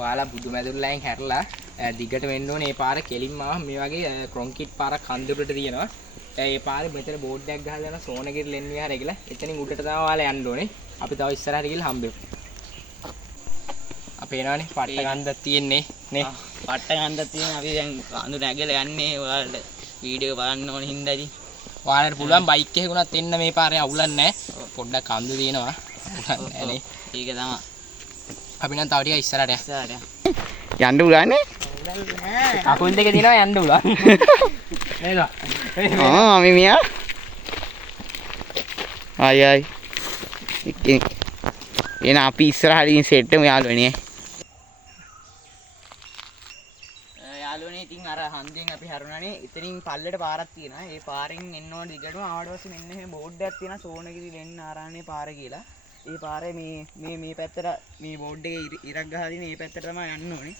ඔයාලා බුදුමැදුරු ලයින් හැරලා දිගට වෙන්න ඕනේ. මේ පාර කෙලින්ම මේ වගේ කොන්ක්‍රීට් පාරක් කන්දරට තියෙනවා. ඒ පාරේ මෙතන බෝඩ් එකක් ගහලා යන සෝනගිරි ලෙන් විහාරය කියලා. එතනින් උඩට තමයි ඔයාලා යන්න ඕනේ. අපි තව ඉස්සරහට ගිහලා හම්බෙමු. අපේ එනවනේ පට්ට ගන්දක් තියෙන්නේ නේ. පට්ට ගන්දක් තියෙන අපි දැන් අඳු නැගලා යන්නේ ඔයාලට වීඩියෝ බලන්න ඕන හින්දා ඉතින්. ඔයාලට පුළුවන් බයික් එකකුණත් එන්න මේ පාරේ අවුලක් නැහැ. පොඩ්ඩක් කන්ද තියෙනවා. නෑනේ. ඒක තමයි. අපි නම් තව ටිකක් ඉස්සරහට යන්න උලානේ. අකුල් දෙක දිනවා යන්න උලා. නේද? මේ මියා. ආයි. එන අපි ඉස්සරහට ඉතින් සෙට් එකම යාළුවනේ. යාළුවනේ ඉතින් අර හන්දියෙන් අපි හැරුණානේ. ඉතින් පල්ලෙට පාරක් තියෙනවා. ඒ පාරෙන් එන්න ඕන දිගටම ආවට පස්සේ මෙන්න මේ බෝඩ් එකක් තියෙනවා සෝනගිරි ලෙන් ආරාණ්‍ය පාර කියලා. ඒ පාරේ මේ පැත්තට මේ බෝඩ් එකේ ඉරක් ගහලා තියෙන මේ පැත්තට තමයි යන්න ඕනේ.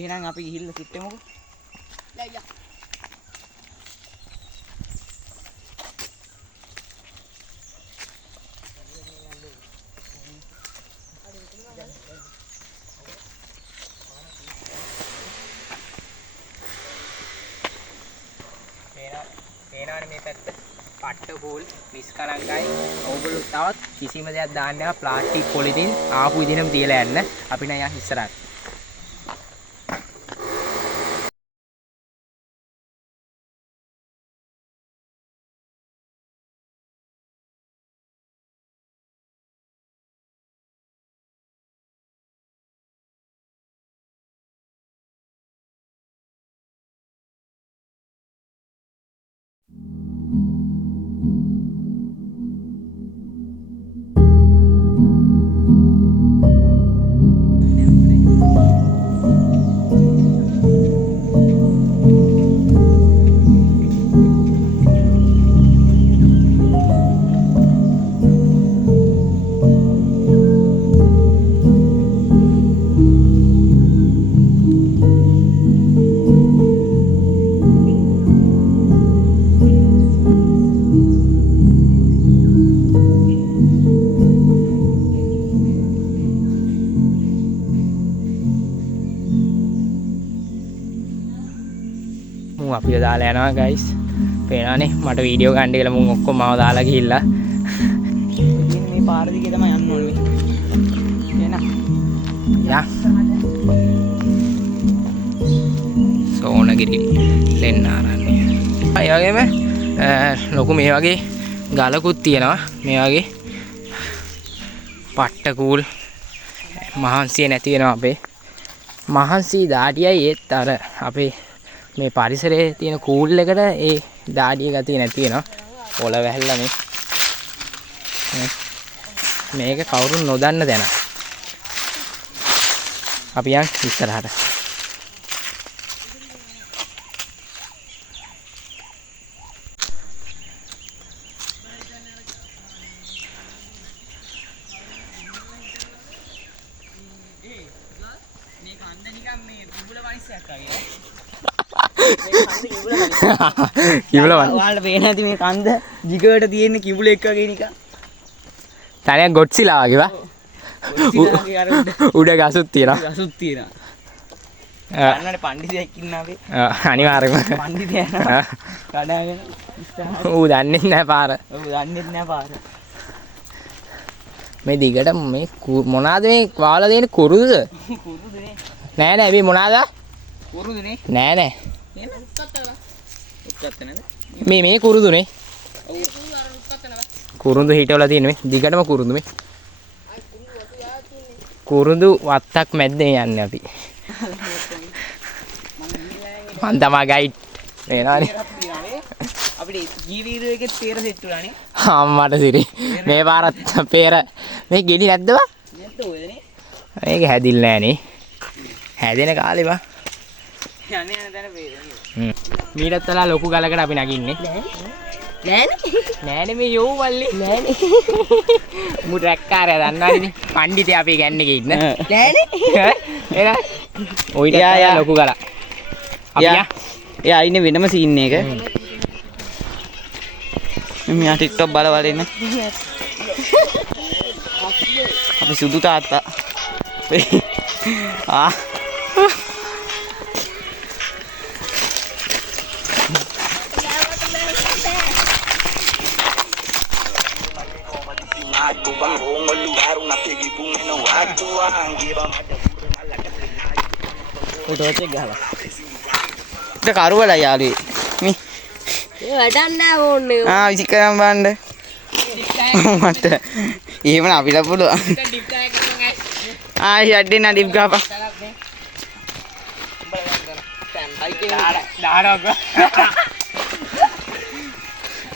එහෙනම් අපි ගිහිල්ලා සිටමුකෝ. ලයියා. පේනවනේ මේ පැත්ත පට්ට කූල් නිස්කලංකයි. ඕගොල්ලෝ තවත් කිසිම දෙයක් දාන්න එපා. ප්ලාස්ටික් පොලිතින් ආපු විදිහටම තියලා යන්න. අපි නම් යන් ඉස්සරහට. අපිව දාලා යනවා ගයිස්. පේනවනේ මට වීඩියෝ ගන්න කියලා මුන් ඔක්කොම මාව දාලා ගිහිල්ලා. මේ පාර දිගේ තමයි යන්න ඕනේ. එන. යා. සෝනගිරි ලෙන් ආරාණ්‍ය. ඒ වගේම ලොකු මේ වගේ ගලකුත් තියෙනවා. මේ වගේ පට්ට කූල් මහන්සිය නැති වෙනවා අපේ. මහන්සි දාඩියයි ඒත් අර අපේ මේ පරිසරයේ තියෙන කූල් එකට ඒ දාඩිය ගතිය නැති වෙනවා. පොළ වැහැල්ලා මේක කවුරුන් නොදන්න දැන. අපි යන් ඉස්සරහට. මේ කන්ද නිකන් මේ කිඹුල වනිස්සයක් වගේ. කිඹුල වනිස්ස. ඔයාලට පේන්නේ නැති මේ කන්ද දිගට තියෙන කිඹුලෙක් වගේ නිකන්. තනියක් ගොඩ්සිලා වගේ වා. උඩ ගසුත් තියෙනවා. ගසුත් තියෙනවා. අන්නනේ පඬිතියෙක් ඉන්නා අපි. අනිවාර්යයෙන්ම. පඬිතිය යනවා. කඩාගෙන ඉස්සරහට. ඌ දන්නේ නැහැ පාර. ඌ දන්නේ නැහැ පාර. මේ දිගට මේ මොනවාද මේ වාලා දෙන්නේ කුරුදුද? කුරුදුනේ. නෑ නෑ මේ මොනවාද? කුරුදුනේ. නෑ නෑ. නේද? උක්කත් නේද? මේ කුරුදුනේ. ඔව්. කුරුඳු හිටවලා තියෙන මේ දිගටම කුරුඳු මේ. කුරුඳු වත්තක් මැද්දේ යන්නේ අපි. මන් තමයි ගයිඩ්. වෙනානේ. අපිට ජීවීරු එකේ තේර සෙට් උනානේ. අම්මට සිරි. මේ පාරත් පෙර මේ ගෙඩි නැද්ද බා? නැද්ද ඔයනේ? මේක හැදිල්ල නෑනේ. හැදෙන කාලේ බා. යන්නේ යන තැන පේන්නේ. මීටත් වඩා ලොකු ගලකට අපි නගින්නේ. නෑනේ මේ යෝ වල්ලි. නෑනේ. මු ට්‍රැක් කාර්යය දන්නවනේ. පඬිතේ අපි ගන්නේ ගින්න. නෑනේ. එන. ඔයිට ලොකු ගලක්. අපි එයා ඉන්නේ වෙනම සීන් එක. මෙයා ටික්ටොක් බලවල ඉන්නේ. අපි සුදු තාත්තා. ටෝච් එක ගහලා. ඒක කරුවලා යාළුවේ. මේ ඒ වැඩක් නෑ ඕන්නේ. විසි කරන් බලන්න. මට එහෙම අපිට පුළුවන්. යඩේ ඩිප් ගහපන්.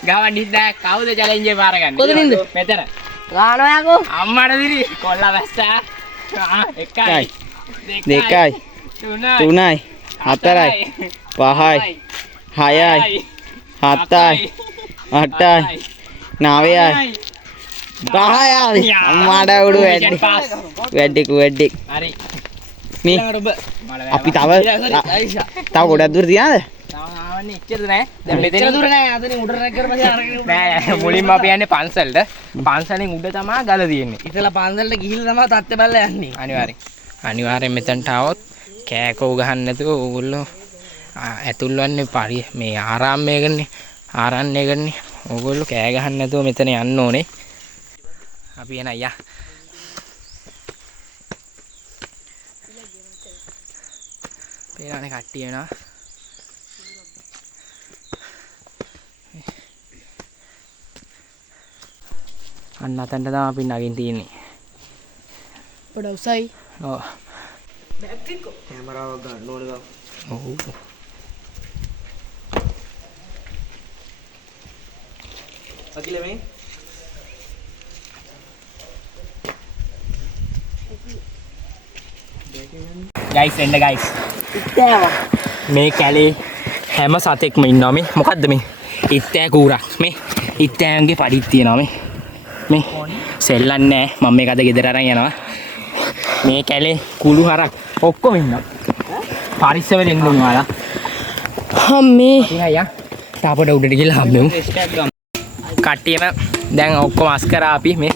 ගාවන් දිද්දා කවුද චැලෙන්ජ් එක පාර ගන්න? කොතනින්ද? මෙතන. ගානවා යකෝ. අම්මට දිරි කොල්ලා වැස්සා. එකයි. දෙකයි. තුනයි. හතරයි. පහයි. හයයි. හතයි. අටයි. නවයයි. 10යි. අම්මාට උඩු වැඩි. හරි. මේ ඊළඟට ඔබ අපි තව ගොඩක් දුර තියනද? ආවන්නේ එච්චරද නෑ. දැන් මෙතන දුර නෑ. අතනින් උඩ රැක් කරපස්සේ අරගෙන නෑ මුලින්ම අපි යන්නේ පන්සලට. පන්සලෙන් උඩ තමයි ගල තියෙන්නේ. ඉතලා පන්සලට ගිහිල්ලා තමයි තත්ත්ව බලලා යන්නේ. අනිවාර්යෙන් මෙතනට આવොත් කෑකෝ ගහන්න නැතුව ඕගොල්ලෝ ඇතුල් වන්නේ මේ ආරණ්‍යයකනේ. ඕගොල්ලෝ කෑ ගහන්න නැතුව මෙතන යන්න ඕනේ. අපි එන අයියා. පේනනේ කට්ටිය එනවා. අන්න අතන්ට තමයි අපි නගින් තියෙන්නේ. පොඩ උසයි. ඔව්. කැමරාවක් ගන්න ඕනේ ගා. ඔව්. අකිල මේ ගයිස් මේ කැලේ හැම සතෙක්ම ඉන්නවා මේ. මොකද්ද මේ? ඉත්තෑ කූරක්. මේ ඉත්තෑන්ගේ පඩිත් තියෙනවා මේ සෙල්ලන්නේ නැහැ. මම මේක අද ගෙදර අරන් යනවා. මේ කැලේ කුළු හරක් ඔක්කොම ඉන්නවා. පරිස්සමෙන් ඉන්න ඕනේ ඔයාලා. අම්මේ. ඉතින් අයියා තාපොඩ උඩට ගිහලා හම්බෙමු. කට්ටියම දැන් ඔක්කොම අස් කරා අපි මේ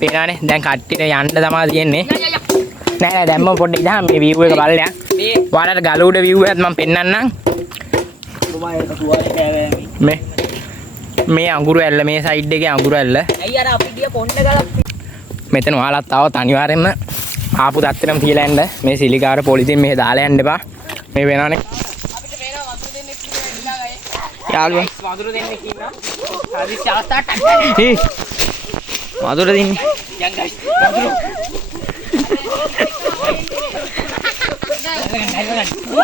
පේනවනේ. දැන් කට්ටියට යන්න තමයි තියෙන්නේ. නෑ දැම්ම පොඩ්ඩක් ඉඳහම මේ view එක බලලා. ඔයාලට ගල උඩ view එකත් මම පෙන්නන්නම්. මේ අඟුරු ඇල්ල මේ සයිඩ් එකේ අඟුරු ඇල්ල. ඇයි අර අපි ගිය කොණ්ඩ ගලක් මෙතන ඔයාලත් ආවොත් අනිවාර්යෙන්ම ආපු දත්තෙනම් තියලා යන්න. මේ සිලිකාර පොලිතින් මෙහෙ දාලා යන්න එපා. මේ වෙනවනේ. අපිට මේනවා වතුර දෙන්නෙක් ඉන්නවා එල්ලා ගයි. යාළුවා වතුර දෙන්නෙක් ඉන්නවා. හදිස්සි අවස්ථාවට වතුර දෙන්නේ. යන් ගයිස් වතුර.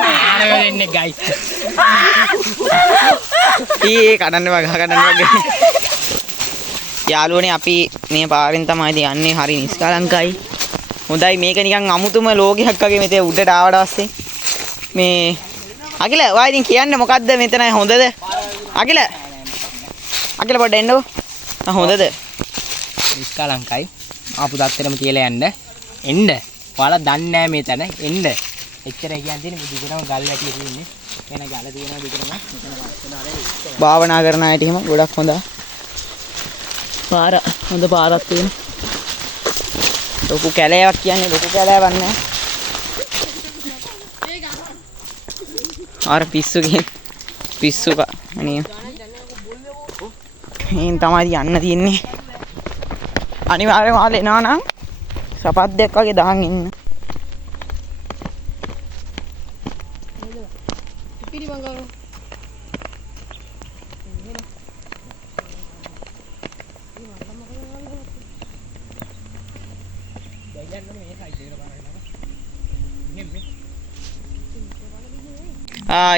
ආනව දෙන්නෙක් ගයිස්. කඩන්න වගේ වගේ. යාළුවනේ අපි මේ පාරෙන් තමයි යන්නේ. හරි නිස්කලංකයි. හොඳයි මේක නිකන් අමුතුම ලෝකයක් වගේ මෙතේ උඩට ආවට පස්සේ මේ අකිල ඔයා ඉතින් කියන්නේ මොකද්ද මෙතන හොඳද? අකිල පොඩ්ඩ එන්නකෝ. හොඳද? නිස්කලංකයි. ආපු දත්තෙම කියලා යන්න. එන්න. ඔයාලා දන්නේ නැහැ මේ තැන. එන්න. එච්චර කියන්නේ තියෙන මේ දිගටම ගල් වැටිලා තියෙන්නේ. වෙන ගල තියෙනවා දිගටම. මෙතන වස්තන භාවනා කරන අයට එහෙම ගොඩක් හොඳයි. පාර හොඳ පාරක් තියෙන. ලොකු කැලෑවක් කියන්නේ ලොකු කැලෑවක් නෑ. අර පිස්සු අනේ. එහෙන් තමයි යන්න තියෙන්නේ. අනිවාර්යයෙන්ම ආල එනවා නම් සපත්යක් වගේ දාන් ඉන්න.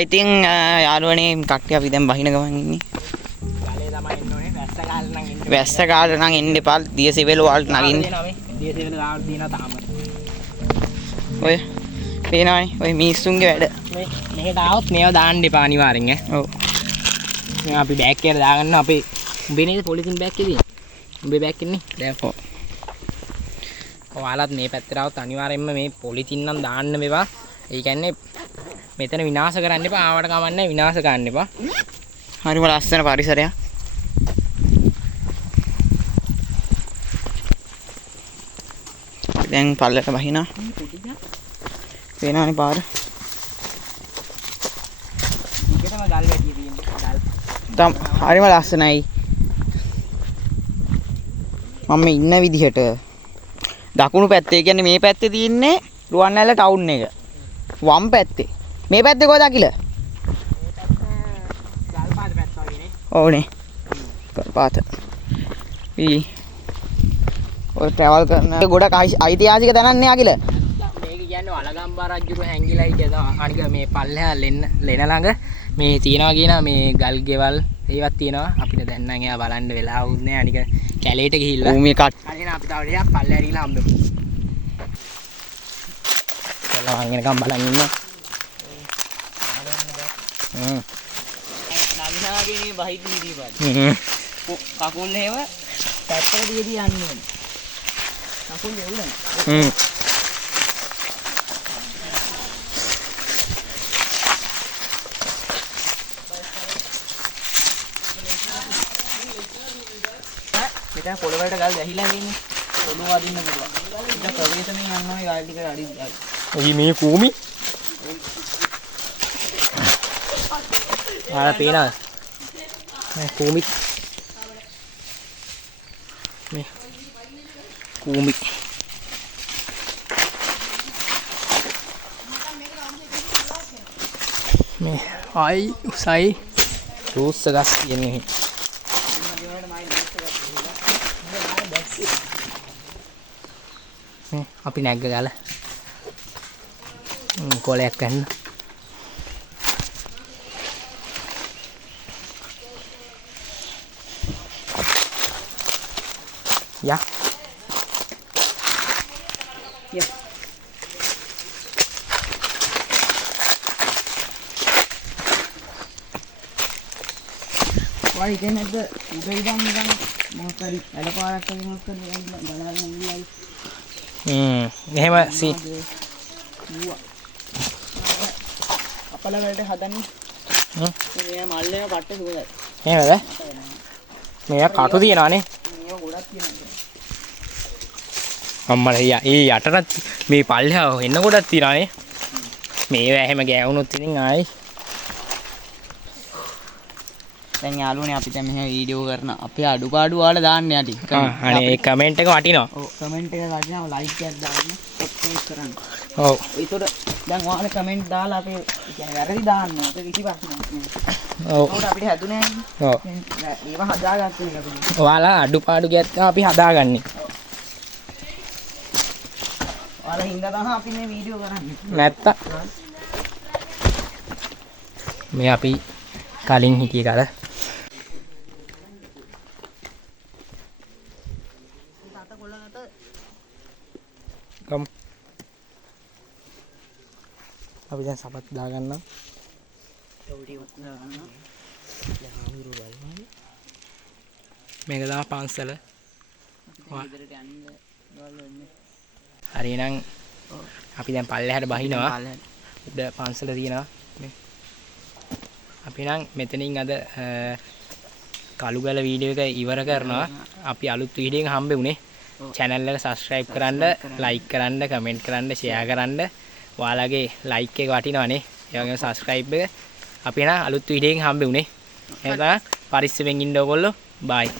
ඉතින් යාළුවනේ කට්ටිය අපි දැන් බහින ගමන් ඉන්නේ. ගලේ තමයි එන්න ඕනේ. වැස්ස කාලේ නම් එන්න. වැස්ස කාලේ නම් එන්න එපා. දියසෙවල වලට නගින්න. දියසෙවල ගාවට දිනා තාම. ඔය පේනවනේ ඔය මිනිස්සුන්ගේ වැඩ. මෙහෙට ආවොත් මේව දාන්න එපා අනිවාර්යෙන් ඈ. ඔව්. මේ අපි බෑග් එකට දාගන්න අපේ උඹේ නේද පොලිතින් බෑග් එකේ තියෙන්නේ. උඹේ බෑග් එකනේ. දැන් ඔව්. ඔයාලත් මේ පැත්තට આવොත් අනිවාර්යෙන්ම මේ පොලිතින් නම් දාන්න මේවා. ඒ කියන්නේ මෙතන විනාශ කරන්න එපා. ආවට කමන්නේ විනාශ කරන්න එපා. හරිම ලස්සන පරිසරයක්. දැන් පල්ලට බහිනා. පේනවනේ පාර. ඊකටම ගල් වැටි තියෙන්නේ. ගල්. හරිම ලස්සනයි. මම ඉන්න විදිහට දකුණු පැත්තේ කියන්නේ මේ පැත්තේ තියෙන්නේ රුවන්වැල්ල ටවුන් එක. වම් පැත්තේ. මේ පැත්තේ කොහෙද අකිල? ගල් පාද පැත්ත වගේනේ. ඕනේ. ගල් පාත. ඔය ට්‍රැවල් කරන ගොඩක් ඓතිහාසික තැනක් නේ අකිල. මේක කියන්නේ වලගම්බා රජුගේ හැංගිලා හිටියද අනික මේ පල්ලෙහා ලෙන ළඟ මේ තියනවා කියන මේ ගල් ගෙවල් ඒවත් තියෙනවා අපිට දැන් නම් එයා බලන්න වෙලා වුත් නෑ අනික කැලේට ගිහිල්ලා භූමිය කට් අනික අපි තව ටිකක් පල්ලෙහා ගිහිල්ලා හම්බෙමු. එලා මං එනකම් බලන් ඉන්න. නගිනාගේ මේ බහිත් නිදීපාද. කකුල් එහෙම පැත්තට දිදී යන්න ඕනේ. කකුල් එවුලන. මෙතන පොළ වලට ගල් ගැහිලා ඉන්නේ. පොළොව වදින්න පුළුවන්. ඉතින් ප්‍රවේශමෙන් යනවා ගල් ටික අඩි. ඔය මේ කූමි ආලා පේනවද? මේ කූමි මේ කූමි මේ ආයි උසයි රූස්ස ගස් කියන්නේ. අපි නැග්ග ගාලා කොලයක් ගන්න. යා වයි ඉතින් නැද්ද උඩ ඉඳන් නිකන් මොකක් හරි ඇලපාරක් වගේ මොකක් හරි බලාගෙන ඉන්නයි. එහෙම සී අපල වලට හදන්නේ. මේ මල්ලේම පට්ට සුවදයි. එහෙමද? මේක කටු තියනවානේ. මේවා ගොඩක් තියෙනවා. අම්මලා ඒ යටට මේ පල්ලෙහා එන්න කොටක් තියනවානේ. මේවා එහෙම ගෑවුනොත් ඉතින් ආයි දැන් යාළුවනේ අපි දැන් මෙහෙම වීඩියෝ කරන අපේ අඩුපාඩු වල දාන්න යටි. අනේ ඒ කමෙන්ට් එක වටිනවා. ඔව් කමෙන්ට් එක වටිනවා ලයික් එකක් දාන්න සබ්ස්ක්‍රයිබ් කරන්න. ඔව්. ඒතකොට දැන් ඔයාලා කමෙන්ට් දාලා අපේ කියන්නේ වැරදි දාන්න අපේ කිසි ප්‍රශ්නයක් නෑ. ඔව්. ඒකට අපිට හැදුනේ ඔව්. ඒව හදාගත්ත එක තමයි. ඔයාලා අඩුපාඩු ගැත්තම අපි හදාගන්නේ. ඔයාලා හින්දා තමයි අපි මේ වීඩියෝ කරන්නේ. නැත්තම් මේ අපි කලින් හිටිය කල ගම් අපි දැන් සපත් දාගන්නම්. මේක තමයි පන්සල. හරි එහෙනම් අපි දැන් පල්ලෙහාට බහිනවා. උඩ පන්සල තියෙනවා. අපි නම් මෙතනින් අද කළුගල වීඩියෝ එක ඉවර කරනවා. අපි අලුත් වීඩියෝ එකක් හම්බෙුනේ. channel එක subscribe කරන්න, like කරන්න, comment කරන්න, share කරන්න. ඔයාලගේ like එක වටිනවනේ. ඒ වගේම subscribe එක. අපි නම් අලුත් වීඩියෝ එකක් හම්බෙුනේ. එහෙනම් පරිස්සමෙන් ඉන්න ඕගොල්ලෝ. bye.